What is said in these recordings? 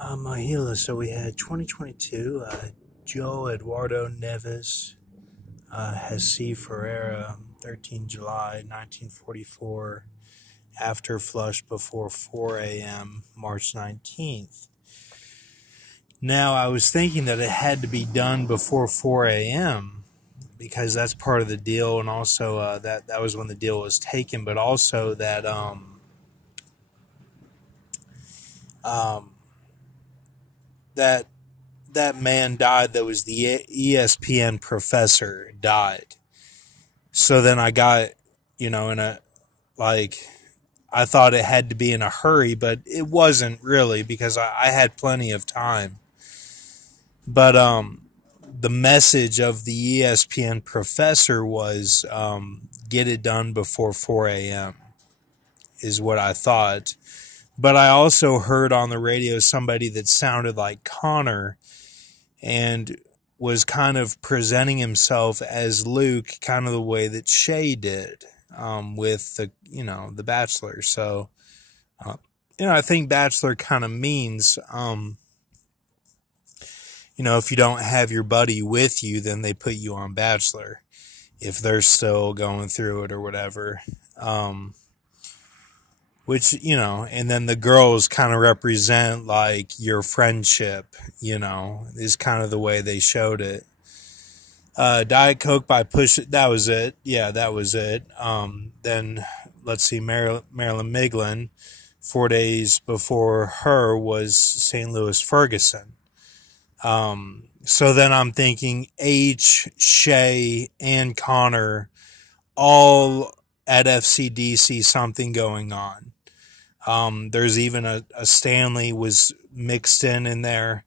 Mahila, so we had 2022, Joe Eduardo Neves, Hesse Ferreira, 13 July 1944, after flush before 4 a.m., March 19th. Now, I was thinking that it had to be done before 4 a.m., because that's part of the deal, and also that was when the deal was taken, but also that that that man died that was the ESPN professor died. So then I got, in a, I thought it had to be in a hurry, but it wasn't really, because I had plenty of time. But the message of the ESPN professor was get it done before 4 a.m. is what I thought. But I also heard on the radio somebody that sounded like Connor and was kind of presenting himself as Luke, kind of the way that Shay did with the Bachelor. So, I think Bachelor kind of means, if you don't have your buddy with you, then they put you on Bachelor if they're still going through it or whatever. Which, and then the girls kind of represent like your friendship, is kind of the way they showed it. Diet Coke by Push, that was it. Yeah, that was it. Then let's see, Marilyn Miglin, 4 days before her was St. Louis Ferguson. So then I'm thinking H, Shay, and Connor all at FCDC, something going on. There's even a Stanley was mixed in there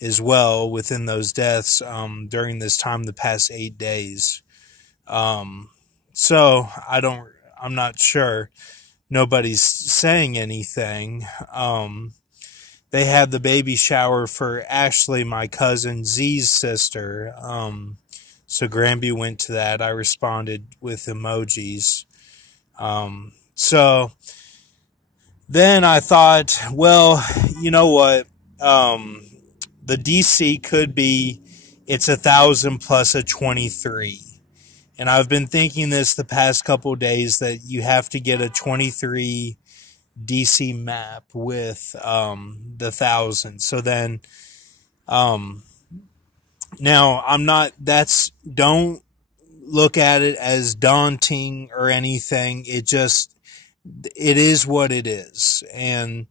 as well within those deaths during this time, the past 8 days. So I'm not sure. Nobody's saying anything. They had the baby shower for Ashley, my cousin Z's sister. So Granby went to that. I responded with emojis. So then I thought, well, you know what? The DC could be, it's 1,000 plus a 23. And I've been thinking this the past couple of days that you have to get a 23 DC map with the 1,000. So then, now don't look at it as daunting or anything. It is what it is. And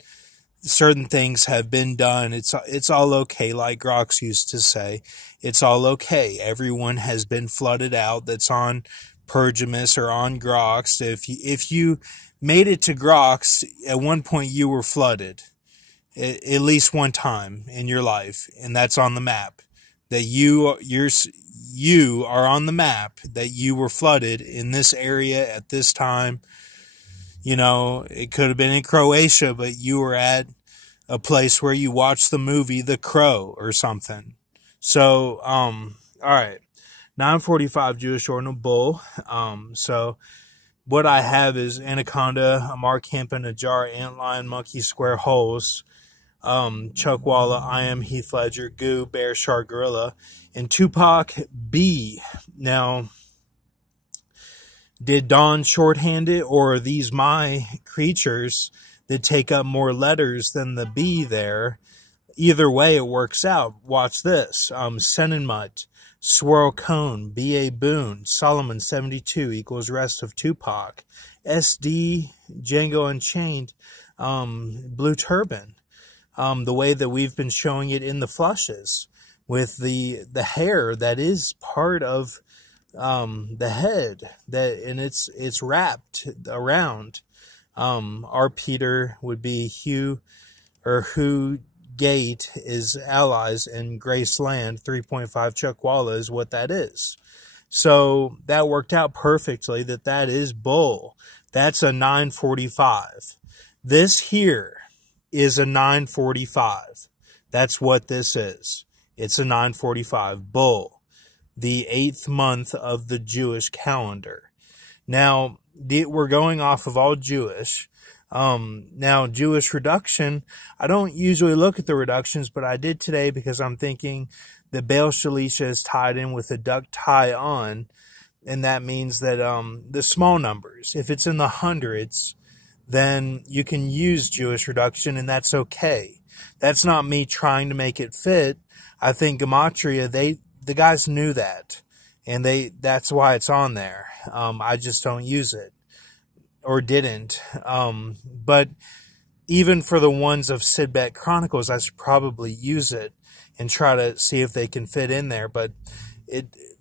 certain things have been done. It's all okay. Like Grox used to say, it's all okay. Everyone has been flooded out that's on Pergamus or on Grox. If you made it to Grox, at one point you were flooded. At least one time in your life. And that's on the map. That you are on the map, that you were flooded in this area at this time. It could have been in Croatia, but you were at a place where you watched the movie The Crow or something. So, all right. 945 Jewish Ordinal Bull. So what I have is Anaconda, a Mark Hempen, a jar, antlion, monkey, square holes, Chuck Walla, I Am, Heath Ledger, Goo, Bear, Shark, Gorilla, and Tupac B. Now, did Don shorthand it, or are these my creatures that take up more letters than the B there? Either way, it works out. Watch this. Senenmut, Swirl Cone, B.A. Boone, Solomon 72 equals rest of Tupac, SD, Django Unchained, Blue Turban. The way that we've been showing it in the flushes with the hair that is part of the head, and it's wrapped around. Our Peter would be Hugh, or Who Gate is allies, and Graceland 3.5 Chuck Walla is what that is. So that worked out perfectly. That is bull. That's a 945. This here is a 945. That's what this is. It's a 945 bull. The 8th month of the Jewish calendar. Now, we're going off of all Jewish. Now, Jewish reduction, I don't usually look at the reductions, but I did today because I'm thinking the Baal Shalisha is tied in with a duck tie on, and that means that the small numbers, if it's in the hundreds, then you can use Jewish reduction, and that's okay. That's not me trying to make it fit. I think Gematria, the guys knew that, and that's why it's on there. I just don't use it, or didn't. But even for the ones of Sidbet Chronicles, I should probably use it and try to see if they can fit in there. But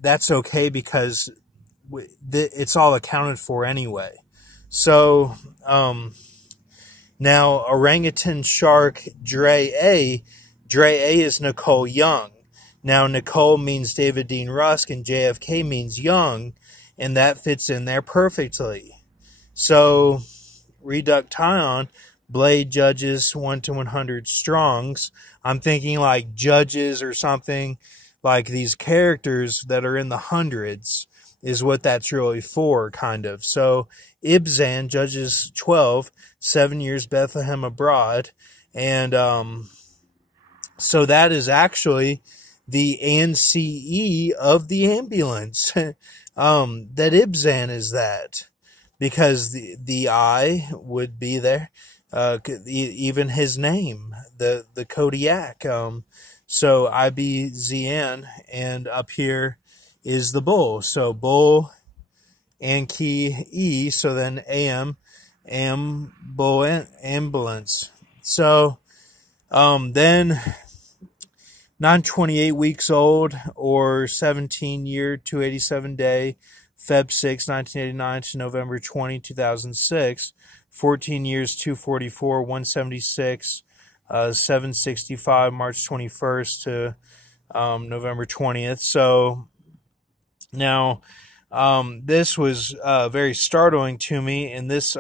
that's okay because it's all accounted for anyway. So now orangutan shark Dre A is Nicole Young. Now Nicole means David Dean Rusk and JFK means young, and that fits in there perfectly. So reduction, Blade Judges 1 to 100 Strongs. I'm thinking like judges or something, like these characters that are in the hundreds is what that's really for, kind of. So Ibzan, Judges 12, 7 years Bethlehem abroad. And so that is actually the ANCE of the ambulance. That Ibzan is that. Because the I would be there, even his name, the Kodiak. So IBZN, and up here is the bull. So bull and key E, so then bull ambulance. So then 928 weeks old, or 17 year, 287 day, Feb 6, 1989 to November 20, 2006, 14 years, 244, 176, 765, March 21st to November 20th. So now this was very startling to me, and this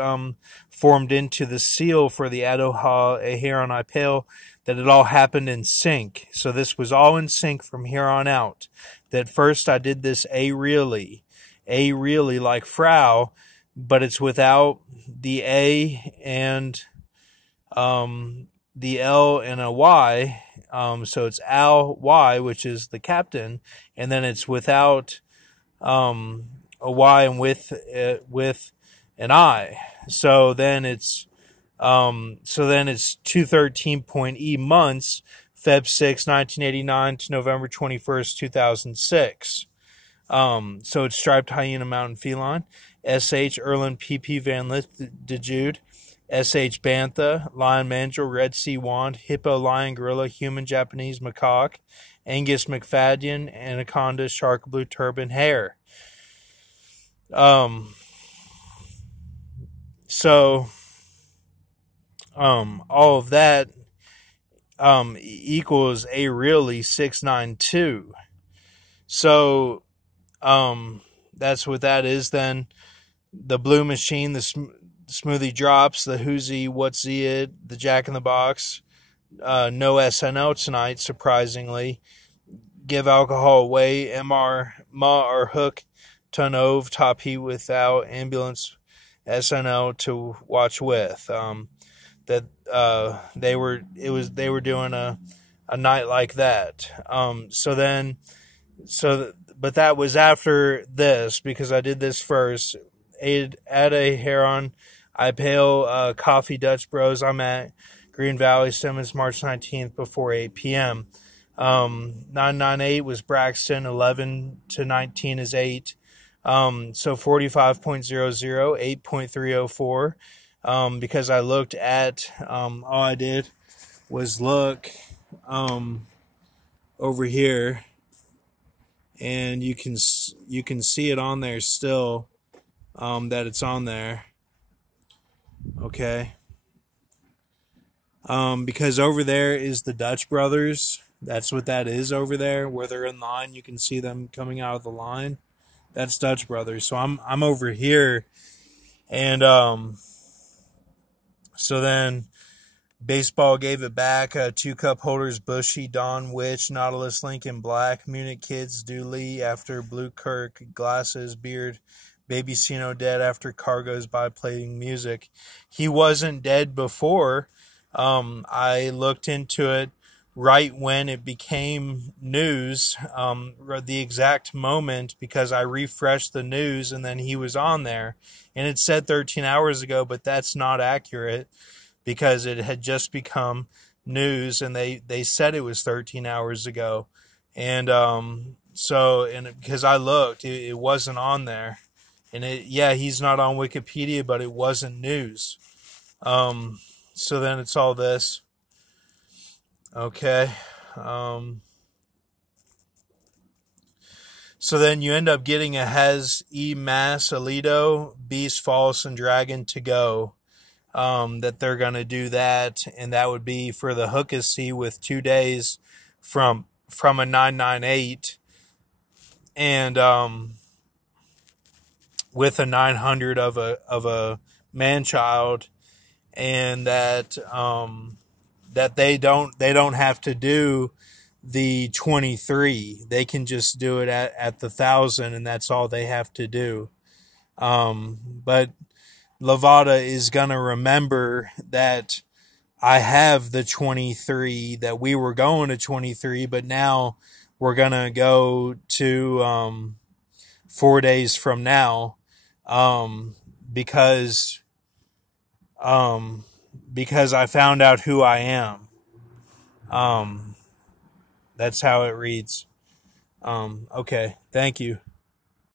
formed into the seal for the Adoha Aharon Ipel, that it all happened in sync. So this was all in sync from here on out. That first I did this really like Frau, but it's without the A and the L and a Y. So it's Al Y, which is the captain, and then it's without a Y and with an I. So then it's 213.E months, Feb 6, 1989 to November 21st, 2006. So it's striped hyena mountain feline, SH Erlin PP Van Lith de Jude, SH Bantha, lion mandrill, red sea wand, hippo, lion, gorilla, human, Japanese macaque, Angus McFadden, anaconda, shark, blue turban, hare. So all of that equals a really 692. So that's what that is. Then the blue machine, the smoothie drops, the who's what's it, the Jack in the Box, no SNO tonight, surprisingly. Give alcohol away, MR, Ma or Hook, Tonove, Top Heat without, Ambulance, SNO to watch with. That they were doing a night like that. But that was after this, because I did this first. Add a Heron, I Pale, Coffee Dutch Bros. I'm at Green Valley, Simmons, March 19th before 8 p.m. 998 was Braxton, 11 to 19 is 8. So 45.00, 8.304. Because I looked at, all I did was look over here, and you can see it on there still, that it's on there. Okay. Because over there is the Dutch Brothers. That's what that is over there, where they're in line. You can see them coming out of the line. That's Dutch Brothers. So I'm over here, and so then baseball gave it back. 2 cup holders: Bushy, Don Witch, Nautilus, Lincoln Black, Munich Kids, Dooley, after Blue Kirk, glasses, beard, Baby Cino dead after car goes by playing music. He wasn't dead before. I looked into it right when it became news, the exact moment, because I refreshed the news and then he was on there. And it said 13 hours ago, but that's not accurate because it had just become news and they said it was 13 hours ago. And because I looked, it wasn't on there. And he's not on Wikipedia, but it wasn't news. So then it's all this. Okay. So then you end up getting a Hez, E, Mass, Alito, Beast, False, and Dragon to go. That they're going to do that. And that would be for the Hookasy with 2 days from a 998. And, with a 900 of a man child, and that they don't have to do the 23. They can just do it at the 1,000, and that's all they have to do. But Lavada is gonna remember that I have the 23, that we were going to 23, but now we're gonna go to 4 days from now, because I found out who I am. That's how it reads. Okay, thank you.